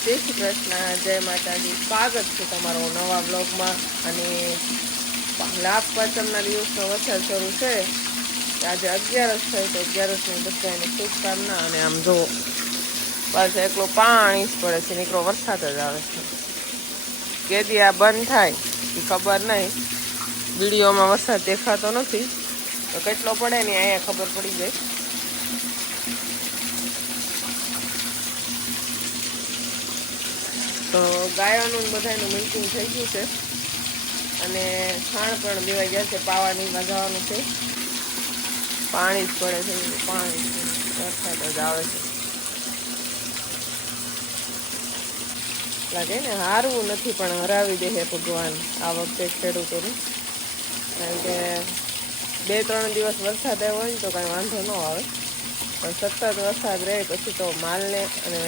જય શ્રી કૃષ્ણ, જય માતાજી. સ્વાગત છે તમારો નવા બ્લોગમાં અને લાભ પાંચમના દિવસનો વરસાદ શરૂ છે. આજે અગિયારસ થઈ તો અગિયારસની બધાને શુભકામના. અને આમ જુઓ પાછળ એકલો પાણી જ પડે છે, નીકળો, વરસાદ જ આવે છે. કેદી આ બંધ થાય એ ખબર નહીં વિડીયોમાં વરસાદ દેખાતો નથી. તો કેટલો પડે ને અહીંયા ખબર પડી જાય. તો ગાયોનું બધાનું મિલ્કિંગ થઈ ગયું છે. અને ખાણ પણ દેવાઈ ગયા છે પાવાની લગાવવાનું છે. પાણી જ પડે છે પાણી વરસાદ જ આવે છે. લાગે ને હારવું નથી, પણ હરાવી દે છે ભગવાન. આ વખતે ખેડૂતોને. કારણ કે બે, ત્રણ દિવસ વરસાદ આવ્યો હોય ને તો કાંઈ વાંધો ન આવે. પણ સતત વરસાદ રહે પછી તો માલને અને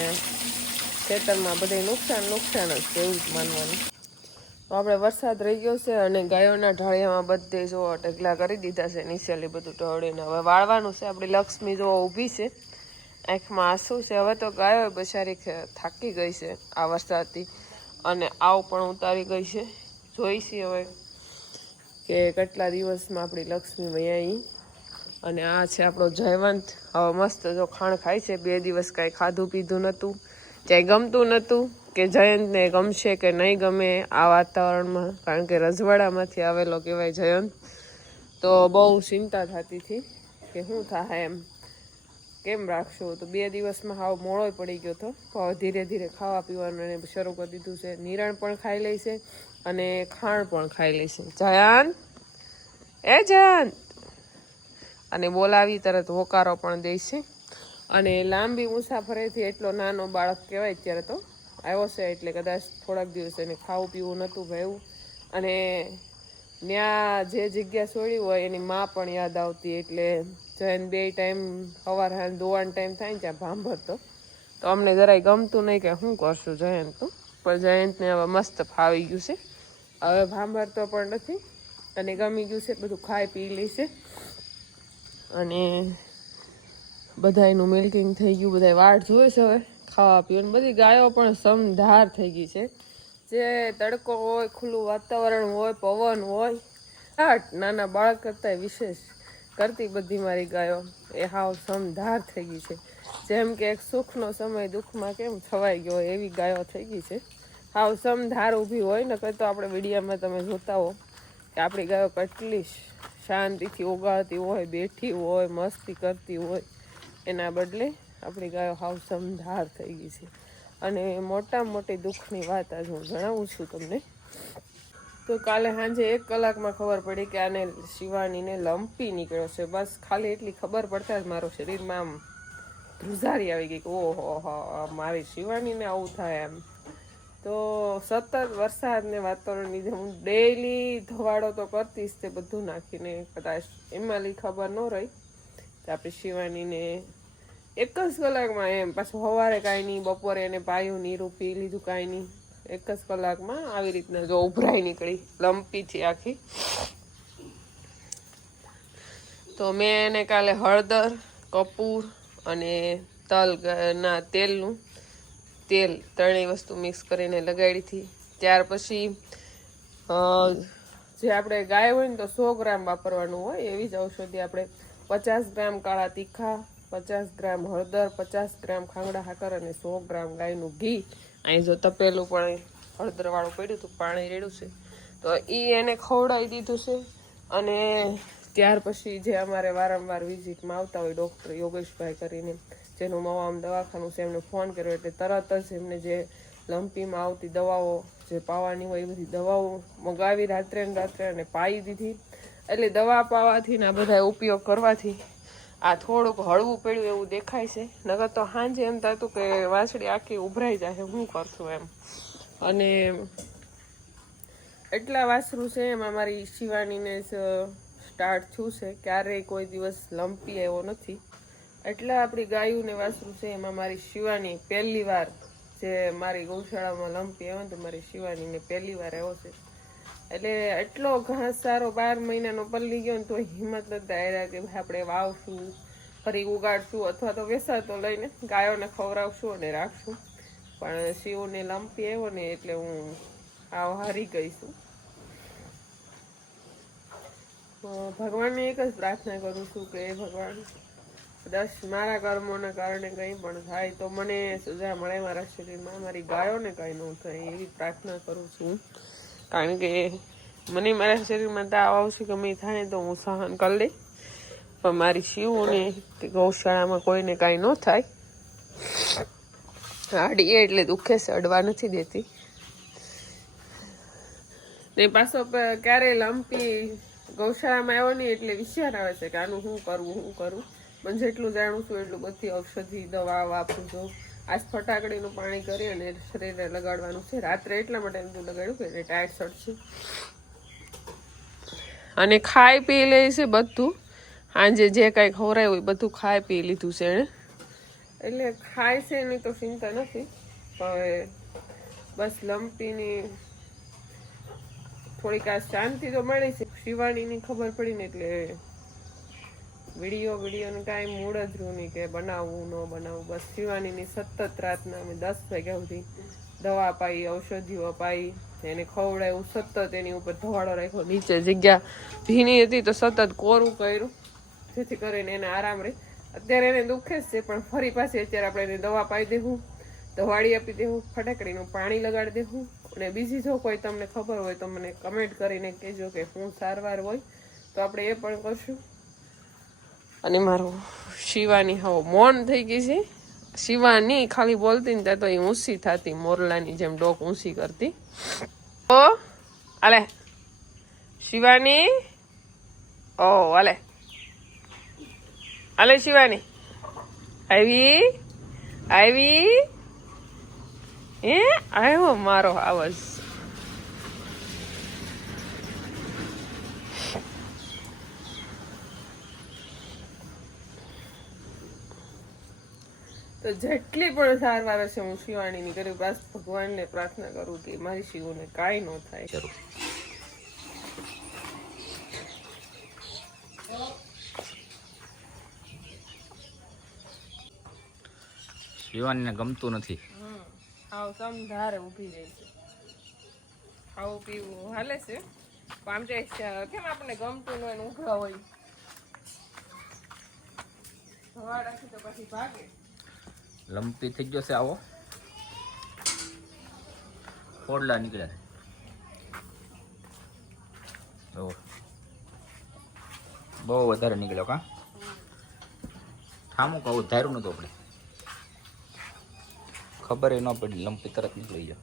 ખેતરમાં બધે નુકસાન નુકસાન જ છે એવું જ માનવાનું. તો આપણે વરસાદ રહી ગયો છે અને ગાયોના ઢાળિયામાં બધે જો ઢગલા કરી દીધા છે નિશેલી બધું ઢળીને. હવે વાળવાનું છે, આપણી લક્ષ્મી જો ઊભી છે, આંખમાં આંસુ છે. હવે તો ગાયો બચારી થાકી ગઈ છે આ વરસાદથી. અને આવ પણ ઉતારી ગઈ છે. જોઈશી હવે કે કેટલા દિવસમાં આપણી લક્ષ્મી વૈયાઈ અને આ છે આપણો જયવંત. હવે મસ્ત જો ખાણ ખાય છે. બે દિવસ કાંઈ ખાધું પીધું નહોતું. ક્યાંય ગમતું નહોતું કે જયંતને ગમશે કે નહીં ગમે આ વાતાવરણમાં, કારણ કે રજવાડામાંથી આવેલો કહેવાય જયંત. તો બહુ ચિંતા થતી હતી કે શું થાય એમ. કેમ રાખશું? તો બે દિવસમાં હાવ મોળો પડી ગયો હતો. તો ધીરે ધીરે ખાવા પીવાનું શરૂ કરી દીધું છે. નિરણ પણ ખાઈ લે અને ખાણ પણ ખાઈ લે છે. જયાન એ જયાન અને બોલાવી તરત હોકારો પણ દે છે. અને લાંબી મુસાફરેથી એટલો નાનો બાળક કહેવાય અત્યારે તો. આવ્યો છે એટલે કદાચ થોડાક દિવસ એને ખાવું પીવું નહોતું ભાવ્યું. અને ત્યાં જે જગ્યા છોડી હોય એની માં પણ યાદ આવતી એટલે જયંત બે ટાઈમ સવાર હાલ દોવાનો ટાઈમ થાય ને ત્યાં ભાંભરતો તો. અમને જરાય ગમતું નહીં કે શું કરશું જયંતનું પણ જયંતને હવે મસ્ત ફાવી ગયું છે. હવે ભાંભરતો પણ નથી. અને ગમી ગયું છે, બધું ખાઈ પી લેશે અને બધાયનું મિલ્કિંગ થઈ ગયું બધા વાટ જોવે છે હવે, ખાવા પીવાનું, બધી ગાયો પણ સમધાર થઈ ગઈ છે. જે તડકો હોય, ખુલ્લું વાતાવરણ હોય, પવન હોય આટ નાના બાળક કરતાં વિશેષ કરતી બધી મારી ગાયો. એ હાવ સમધાર થઈ ગઈ છે. જેમ કે એક સુખનો સમય દુઃખમાં કેમ છવાઈ ગયો એવી ગાયો થઈ ગઈ છે. હાવ સમધાર ઊભી હોય ને કંઈ તો આપણે વિડીયામાં તમે જોતા હો કે આપણી ગાયો કેટલી શાંતિથી ઉગાડતી હોય, બેઠી હોય, મસ્તી કરતી હોય. એના બદલે આપણી ગાયો હાવ સમધાર થઈ ગઈ છે. અને મોટામાં મોટી દુઃખની વાત આજ હું જણાવું છું તમને. તો કાલે સાંજે એક કલાકમાં ખબર પડી કે આને શિવાનીને લંપી નીકળ્યો છે. બસ ખાલી એટલી ખબર પડતા જ મારું શરીરમાં આમ ધ્રુજારી આવી ગઈ કે ઓહો, હો મારી શિવાનીને આવું થાય એમ. તો સતત વરસાદને વાતાવરણ લીધે હું ડેઈલી ધવાડો તો કરતી જ તે બધું નાખીને કદાચ એમાં ખબર ન રહી. આપણી શિવાનીને એક જ કલાકમાં એમ, પાછું સવારે કાંઈ નહીં, બપોરે એને પાયું, નીરું પી લીધું કાંઈ નહીં. એક જ કલાકમાં આવી રીતના જો ઉભરાઈ નીકળી. લંપીથી આખી. તો મેં એને કાલે હળદર, કપૂર અને તલ ના, તેલનું તેલ ત્રણેય વસ્તુ મિક્સ કરીને લગાડી હતી. ત્યાર પછી જે આપણે ગાય હોય ને તો સો ગ્રામ વાપરવાનું હોય, એવી જ ઔષધિ આપણે પચાસ ગ્રામ કાળા તીખા, પચાસ ગ્રામ હળદર, પચાસ ગ્રામ ખાંગડા, હાકર અને સો ગ્રામ ગાયનું ઘી. અહીં જો તપેલું પણ હળદરવાળું પડ્યું હતું, પાણી રેડ્યું છે. તો એ એને ખવડાવી દીધું છે અને ત્યાર પછી જે અમારે વારંવાર વિઝિટમાં આવતા હોય ડૉક્ટર યોગેશભાઈ કરીને, જેનું મવામ દવાખાનું છે, એમને ફોન કર્યો એટલે તરત જ એમને જે લંપીમાં આવતી દવાઓ, જે પાવાની હોય એ બધી દવાઓ મગાવી રાત્રે ને રાત્રે અને પાઈ દીધી. એટલે દવા પાવાથી ને આ બધા ઉપયોગ કરવાથી આ થોડુંક હળવું પડ્યું એવું દેખાય છે. નગર તો સાંજે એમ થતું કે વાછડી આખી ઉભરાઈ જાય, હું કરશું એમ. અને એટલા વાસરું છે એમાં મારી શિવાનીને સ્ટાર્ટ થયું છે. ક્યારેય કોઈ દિવસ લંપી એવો નથી. એટલા આપણી ગાયું ને વાસરું છે એમાં મારી શિવાની પહેલી વાર જે મારી ગૌશાળામાં લંપી આવ્યો તો મારી શિવાનીને પહેલી વાર એવો છે. એટલે એટલો ઘાસ સારો બાર મહિનાનો પલ્લી ગયો ને તો હિંમત નથી કે ભાઈ આપણે વાવશું, ફરી ઉગાડશું અથવા તો વેસાતો લઈને ગાયોને ખવડાવશું અને રાખશું. પણ શિવને લંપી આવ્યો ને એટલે હું આવ હારી ગઈ છું. ભગવાનને એક જ પ્રાર્થના કરું છું કે ભગવાન, કદાચ મારા કર્મોના કારણે કંઈ પણ થાય તો મને સજા મળે મારા શરીરમાં, મારી ગાયોને કંઈ ન થાય એવી પ્રાર્થના કરું છું. કારણ કે મને મારા શરીરમાં તાવ આવશે, ગમે મેં થાય તો હું સહન કરી લઈ પણ મારી શિવને કે ગૌશાળામાં કોઈને કાંઈ ન થાય. હાડી એટલે દુઃખે છે, અડવા નથી દેતી. ને પાછો ક્યારેય ક્યારે લંપી ગૌશાળામાં આવ્યો નહીં એટલે વિચાર આવે છે કે આનું શું કરવું શું કરવું પણ જેટલું જાણું છું એટલું બધી ઔષધિ, દવા, વાપરું છું. આજ ફટાકડીનું પાણી કરી અને શરીરે લગાડવાનું છે. રાત્રે એટલા માટે એમ લગાડ્યું કે એને ટાયર ચડશે અને ખાઈ પી લે છે બધું. સાંજે જે કાંઈ હોરાયું હોય બધું ખાઈ પી લીધું છે એણે. એટલે ખાય છે એની તો ચિંતા નથી, પણ બસ લંપીની થોડીક આ શાંતિ તો મળી છે. શિવાણીની ખબર પડી ને એટલે વીડિયો, વિડીયોને કાંઈ મૂળ જ રહ્યું નહીં કે બનાવવું, ન બનાવવું. બસ શિવાનીની સતત રાતના અમે દસ વાગ્યા સુધી દવા અપાઈ, ઔષધિઓ અપાઈ, એને ખવડાવ્યું, સતત એની ઉપર ધવાડો રાખ્યો, નીચે જગ્યા ભીની હતી તો સતત કોરું કર્યું. જેથી કરીને એને આરામ રહે. અત્યારે એને દુખે જ છે, પણ ફરી પાછી અત્યારે આપણે એને દવા પાઈ દેવું દવાડી આપી દેવું, ફટાકડીનું પાણી લગાડી દેવું. અને બીજી જો કોઈ તમને ખબર હોય તો મને કમેન્ટ કરીને કહેજો કે હું સારવાર હોય તો આપણે એ પણ કરશું. અને મારું શિવાની હવે મૌન થઈ ગઈ છે. શિવાની ખાલી બોલતી ને ત્યાં તો એ ઊંસી થતી, મોરલાની જેમ ડોક ઊંસી કરતી. ઓ અલે શિવાની. ઓ અલે અલે શિવાની. આવી આવી. એ આવ્યો મારો આવાજ. તો જેટલી પણ સારવાર હશે હું શિવાણીની કરી બસ ભગવાનને પ્રાર્થના કરું કે મારી શિવને કાંઈ ન થાય. શિવાનીને ગમતું નથી. આવ સમધારે ઊભી રહી છે. ખાવું પીવું હાલે છે. આમ જે કેમ આપણને ગમતું ન હોય ને ઊભા હોય? રાખી તો પછી ભાગે. લંપી થઈ ગયો છે આવો. ફોડલા નીકળ્યા છે. બહુ વધારે નીકળ્યો કા? ઠામું કહું ધાર્યું નતું આપણે? ખબર ન પડી, લંપી તરત નીકળી ગયો.